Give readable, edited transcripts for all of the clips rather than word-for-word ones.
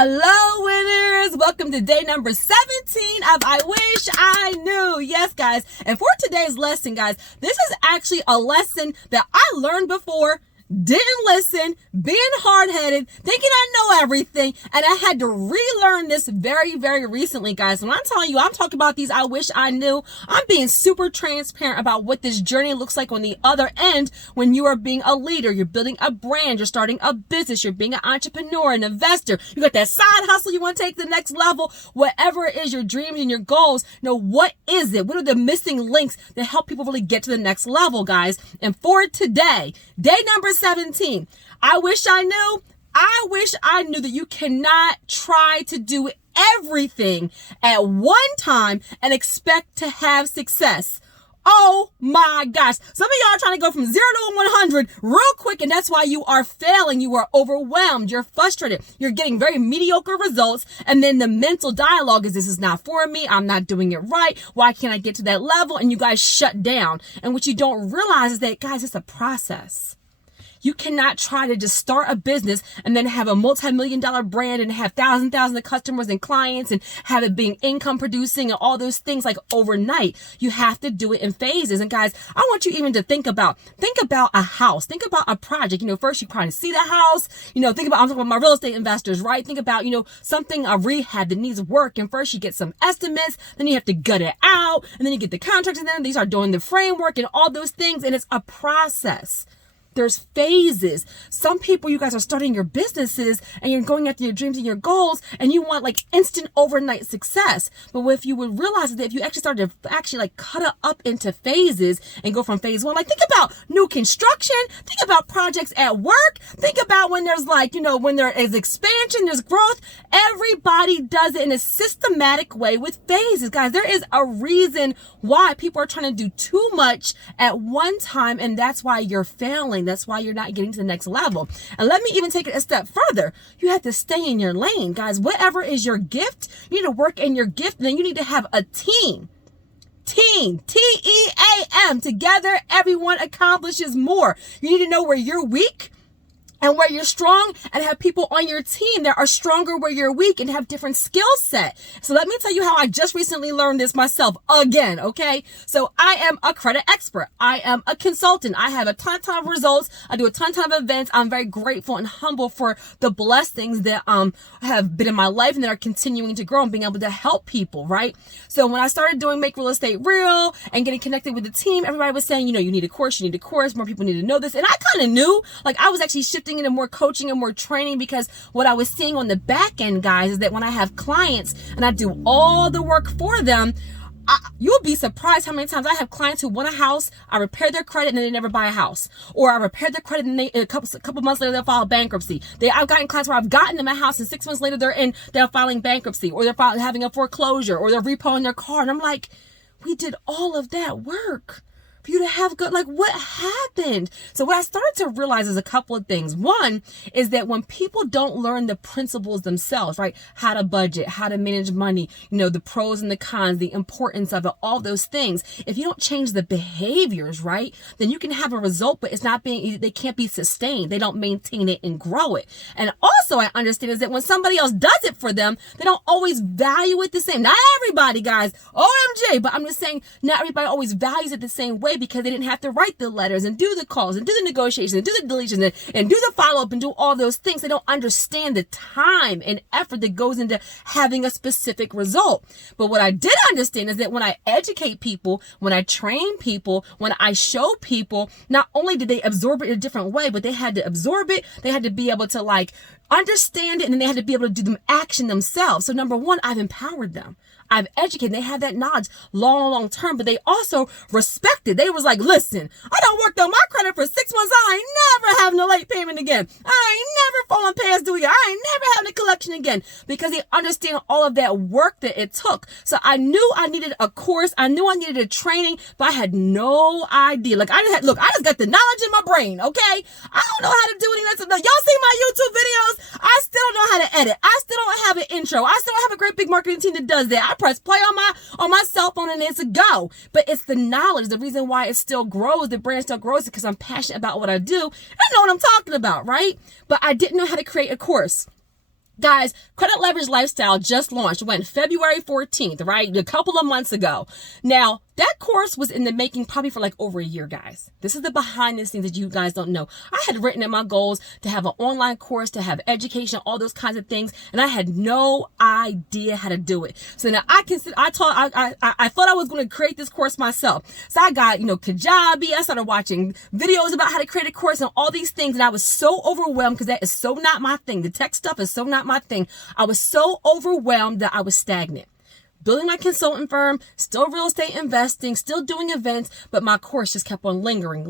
Hello, winners. Welcome to day number 17 of I Wish I Knew. Yes, guys. And for today's lesson, guys, this is actually a lesson that I learned before, didn't listen, being hard-headed, thinking I know everything, and I had to relearn this very, very recently, guys. When I'm telling you, I'm talking about these I wish I knew, I'm being super transparent about what this journey looks like on the other end when you are being a leader, you're building a brand, you're starting a business, you're being an entrepreneur, an investor, you got that side hustle you want to take to the next level, whatever it is, your dreams and your goals, what is it? What are the missing links that help people really get to the next level, guys? And for today, day number 17. I wish I knew that you cannot try to do everything at one time and expect to have success. Oh my gosh. Some of y'all are trying to go from 0 to 100 real quick, and that's why you are failing. You are overwhelmed. You're frustrated. You're getting very mediocre results. And then the mental dialogue is, this is not for me. I'm not doing it right. Why can't I get to that level? And you guys shut down. And what you don't realize is that, guys, it's a process. You cannot try to just start a business and then have a multi-million-dollar brand and have thousands of customers and clients and have it being income producing and all those things like overnight. You have to do it in phases. And guys, I want you even to think about a house. Think about a project. First you probably see the house. I'm talking about my real estate investors, right? Think about, something, a rehab that needs work. And first you get some estimates, then you have to gut it out, and then you get the contracts, and then they start doing the framework and all those things. And it's a process. There's phases. Some people, you guys are starting your businesses and you're going after your dreams and your goals and you want like instant overnight success. But if you would realize that if you actually started to cut it up into phases and go from phase one, think about new construction, think about projects at work, think about when there's when there is expansion, there's growth. Everybody does it in a systematic way with phases, guys. There is a reason why people are trying to do too much at one time, and that's why you're failing. That's why you're not getting to the next level. And let me even take it a step further. You have to stay in your lane, guys. Whatever is your gift, you need to work in your gift, and then you need to have a team. Team, T-E-A-M. Together, everyone accomplishes more. You need to know where you're weak and where you're strong, and have people on your team that are stronger where you're weak and have different skill set. So let me tell you how I just recently learned this myself again, okay? So I am a credit expert. I am a consultant. I have a ton of results. I do a ton of events. I'm very grateful and humble for the blessings that have been in my life and that are continuing to grow and being able to help people, right? So when I started doing Make Real Estate Real and getting connected with the team, everybody was saying, you need a course, more people need to know this. And I kind of knew, I was actually shifting into more coaching and more training, because what I was seeing on the back end, guys, is that when I have clients and I do all the work for them, you'll be surprised how many times I have clients who want a house, I repair their credit, and then they never buy a house. Or I repair their credit, and a couple months later, they'll file bankruptcy. I've gotten clients where I've gotten them a house, and 6 months later, they're filing bankruptcy, or they're having a foreclosure, or they're repoing their car. And I'm like, we did all of that work for you to have good, what happened? So what I started to realize is a couple of things. One is that when people don't learn the principles themselves, right? How to budget, how to manage money, the pros and the cons, the importance of it, all those things. If you don't change the behaviors, right, then you can have a result, but they can't be sustained. They don't maintain it and grow it. And also I understand is that when somebody else does it for them, they don't always value it the same. Not everybody, guys, OMG, but I'm just saying not everybody always values it the same way, because they didn't have to write the letters and do the calls and do the negotiations and do the deletions and do the follow-up and do all those things. They don't understand the time and effort that goes into having a specific result. But what I did understand is that when I educate people, when I train people, when I show people, not only did they absorb it in a different way, but they had to absorb it, they had to be able to understand it, and then they had to be able to do the action themselves. So number one, I've empowered them. I've educated. They have that knowledge long term, but they also respect it. They was like, listen, I don't worked on my credit for 6 months. I ain't never having a late payment again. I ain't never falling past due again. I ain't never having a collection again, because they understand all of that work that it took. So I knew I needed a course. I knew I needed a training, but I had no idea. I just got the knowledge in my brain. Okay. I don't know how to do anything. Y'all see my YouTube videos? I still don't know how to edit. I still don't have an intro. I still don't have a great big marketing team that does that. I press play on my cell phone and it's a go. But it's the knowledge. The reason why it still grows, the brand still grows, is because I'm passionate about what I do. I know what I'm talking about, right? But I didn't know how to create a course. Guys, Credit Leverage Lifestyle just launched when February 14th, right? A couple of months ago. Now, that course was in the making probably for like over a year, guys. This is the behind the scenes that you guys don't know. I had written in my goals to have an online course, to have education, all those kinds of things, and I had no idea how to do it. So now I thought I was going to create this course myself. So I got, Kajabi. I started watching videos about how to create a course and all these things, and I was so overwhelmed because that is so not my thing. The tech stuff is so not my thing. I was so overwhelmed that I was stagnant. Building my consultant firm, still real estate investing, still doing events, but my course just kept on lingering.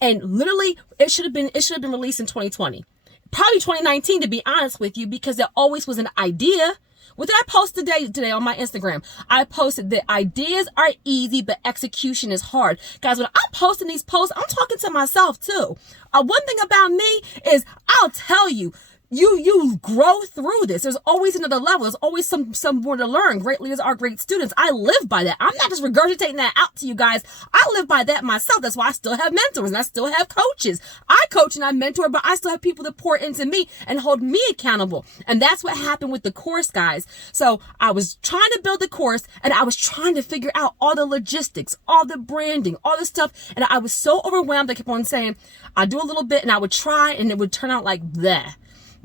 And literally, it should have been released in 2020. Probably 2019, to be honest with you, because it always was an idea. What did I post today on my Instagram? I posted that ideas are easy, but execution is hard. Guys, when I'm posting these posts, I'm talking to myself too. One thing about me is I'll tell you, you grow through this. There's always another level. There's always some more to learn. Great leaders are great students. I live by that. I'm not just regurgitating that out to you guys. I live by that myself. That's why I still have mentors and I still have coaches. I coach and I mentor, but I still have people that pour into me and hold me accountable. And that's what happened with the course, guys. So I was trying to build the course and I was trying to figure out all the logistics, all the branding, all the stuff. And I was so overwhelmed. I kept on saying, I do a little bit and I would try and it would turn out like that.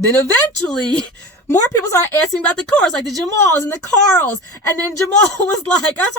Then eventually, more people started asking about the course, like the Jamals and the Carls. And then Jamal was like, I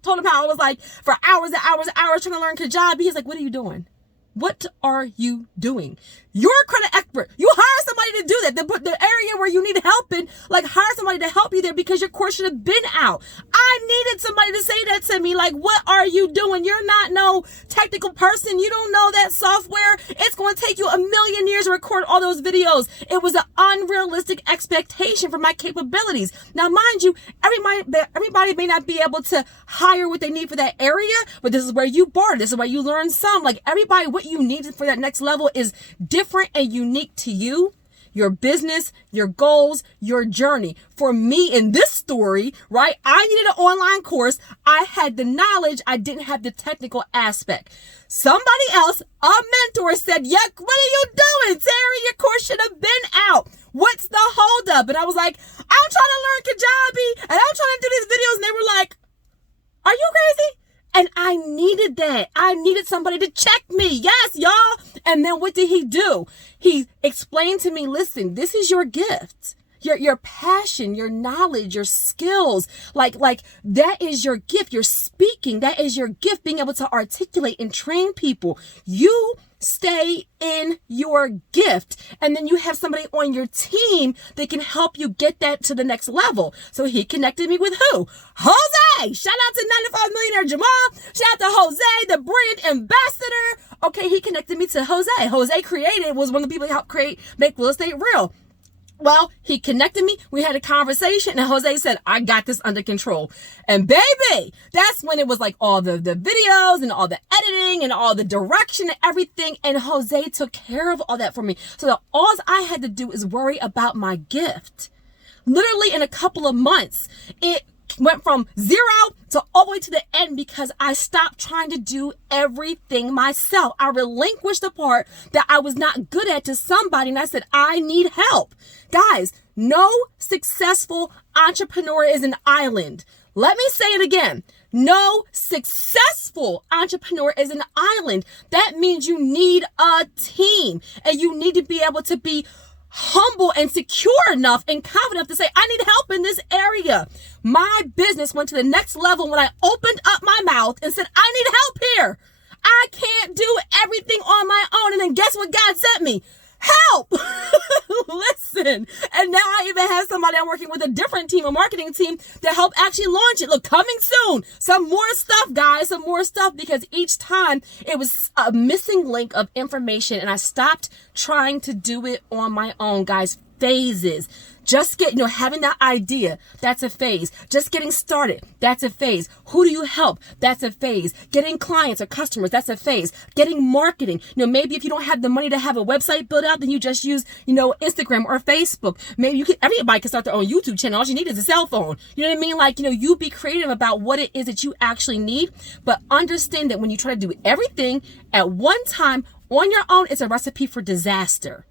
told him how I was like, for hours and hours and hours trying to learn Kajabi. He's like, what are you doing? What are you doing? You're a credit expert. You hire somebody to do that. The area where you need help in, like hire somebody to help you there because your course should have been out. I needed somebody to say that to me. Like, what are you doing? You're not no technical person. You don't know that software. It's going to take you 1,000,000 years to record all those videos. It was an unrealistic expectation for my capabilities. Now, mind you, everybody may not be able to hire what they need for that area, but this is where you barter. This is where you learn some. Like everybody, what you need for that next level is different and unique to you, your business, your goals, your journey. For me in this story, right, I needed an online course. I had the knowledge. I didn't have the technical aspect. Somebody else, a mentor said, yeah, what are you doing, Terry? Your course should have been out. What's the holdup? And I was like, I'm trying to learn Kajabi and I'm trying to do these videos. And they were like, are you crazy? And I needed that. I needed somebody to check me. Yes, y'all. And then what did he do? He explained to me, listen, this is your gift. Your passion, your knowledge, your skills, like that is your gift. You're speaking. That is your gift, being able to articulate and train people. You stay in your gift. And then you have somebody on your team that can help you get that to the next level. So he connected me with who? Jose. Shout out to 95 Millionaire Jamal. Shout out to Jose, the brand ambassador. Okay, he connected me to Jose. Jose was one of the people who helped make real estate real. Well, he connected me. We had a conversation and Jose said, I got this under control. And baby, that's when it was like all the videos and all the editing and all the direction and everything. And Jose took care of all that for me. So that all I had to do is worry about my gift. Literally in a couple of months, it went from 0 to all the way to the end because I stopped trying to do everything myself. I relinquished the part that I was not good at to somebody and I said, I need help. Guys, no successful entrepreneur is an island. Let me say it again. No successful entrepreneur is an island. That means you need a team and you need to be able to be humble and secure enough and confident enough to say, I need help in this area. My business went to the next level when I opened up my mouth and said, I need help here. I can't do everything on my own. And then guess what God sent me? Help. Listen. And now I even have somebody I'm working with, a different team, a marketing team, to help actually launch it. Look, coming soon. Some more stuff, guys, some more stuff, because each time it was a missing link of information and I stopped trying to do it on my own, guys. Phases. Just having that idea, that's a phase. Just getting started, that's a phase. Who do you help? That's a phase. Getting clients or customers, that's a phase. Getting marketing. Maybe if you don't have the money to have a website built out, then you just use, Instagram or Facebook. Maybe everybody can start their own YouTube channel. All you need is a cell phone. You know what I mean? Like, you be creative about what it is that you actually need, but understand that when you try to do everything at one time on your own, it's a recipe for disaster.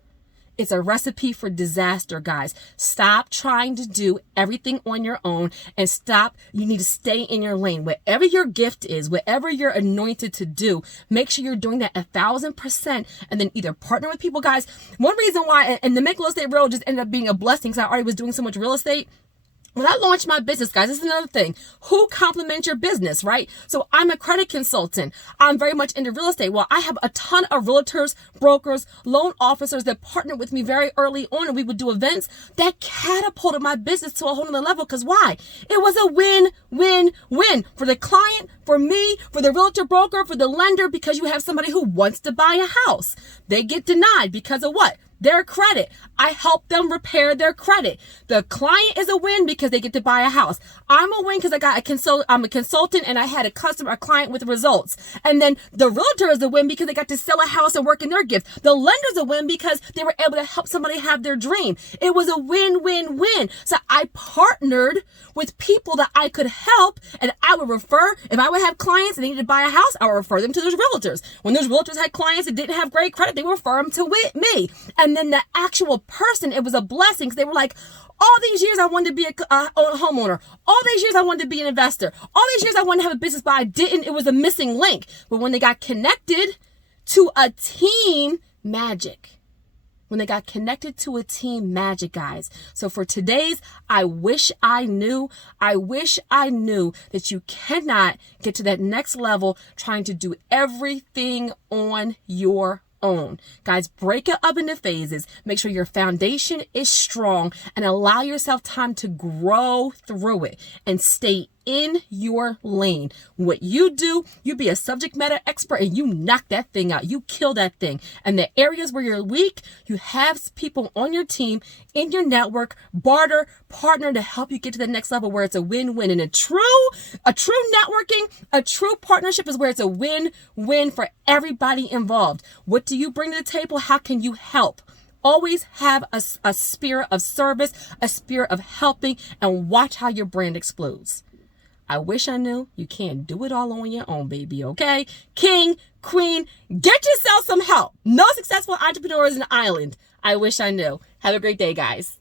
It's a recipe for disaster, guys. Stop trying to do everything on your own and stop. You need to stay in your lane. Whatever your gift is, whatever you're anointed to do, make sure you're doing that 1,000% and then either partner with people, guys. One reason why, and the Make Real Estate Real just ended up being a blessing because I already was doing so much real estate. When I launched my business, guys, this is another thing. Who complements your business, right? So I'm a credit consultant. I'm very much into real estate. Well, I have a ton of realtors, brokers, loan officers that partnered with me very early on, and we would do events that catapulted my business to a whole nother level. Because why? It was a win-win-win for the client, for me, for the realtor broker, for the lender, because you have somebody who wants to buy a house. They get denied because of what? Their credit. I help them repair their credit. The client is a win because they get to buy a house. I'm a win because I'm a consultant and I had a client with results. And then the realtor is a win because they got to sell a house and work in their gift. The lender's a win because they were able to help somebody have their dream. It was a win-win-win. So I partnered with people that I could help, and I would refer, if I would have clients and they needed to buy a house, I would refer them to those realtors. When those realtors had clients that didn't have great credit, they would refer them to me. And then the actual person, it was a blessing because they were like, all these years I wanted to be a homeowner. All these years I wanted to be an investor. All these years I wanted to have a business, but I didn't. It was a missing link. But when they got connected to a team, magic. When they got connected to a team, magic, guys. So for today's, I wish I knew that you cannot get to that next level trying to do everything on your own. Guys, break it up into phases. Make sure your foundation is strong and allow yourself time to grow through it and stay in your lane. What you do, you be a subject matter expert and you knock that thing out. You kill that thing. And the areas where you're weak, you have people on your team, in your network, barter, partner to help you get to the next level where it's a win-win. And a true networking, a true partnership is where it's a win-win for everybody involved. What do you bring to the table? How can you help? Always have a spirit of service, a spirit of helping, and watch how your brand explodes. I wish I knew. You can't do it all on your own, baby, okay? King, queen, get yourself some help. No successful entrepreneur is an island. I wish I knew. Have a great day, guys.